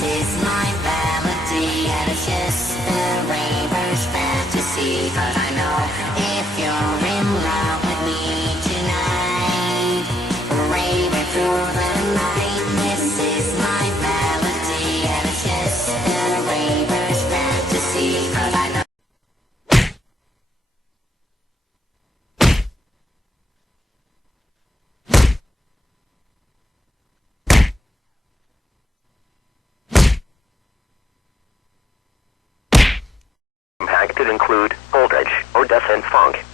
This is my melody, and it's just a raver's fantasy. But I know if you're in love with me tonight, raving through the night. This is my melody, and it's just a raver's fantasy. But I know. Could include voltage or descent funk.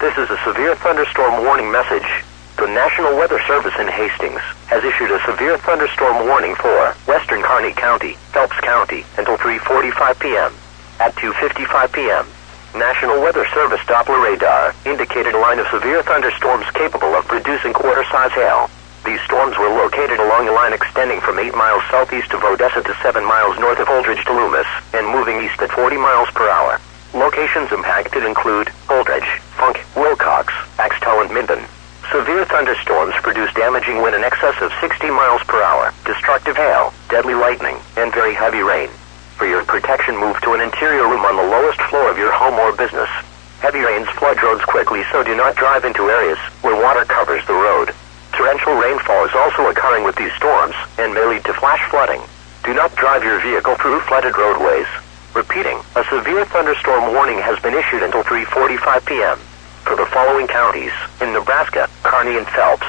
This is a severe thunderstorm warning message. The National Weather Service in Hastings has issued a severe thunderstorm warning for western Kearney County, Phelps County, until 3:45 p.m. At 2:55 p.m., National Weather Service Doppler radar indicated a line of severe thunderstorms capable of producing quarter-size hail. These storms were located along a line extending from 8 miles southeast of Odessa to 7 miles north of Holdridge to Loomis, and moving east at 40 miles per hour. Locations impacted include Holdridge, Funk, Wilcox, Axtell, and Minden. Severe thunderstorms produce damaging wind in excess of 60 miles per hour, destructive hail, deadly lightning, and very heavy rain. For your protection, move to an interior room on the lowest floor of your home or business. Heavy rains flood roads quickly, so do not drive into areas where water covers the road. Torrential rainfall is also occurring with these storms and may lead to flash flooding. Do not drive your vehicle through flooded roadways. Repeating, a severe thunderstorm warning has been issued until 3:45 p.m. for the following counties in Nebraska: Kearney and Phelps.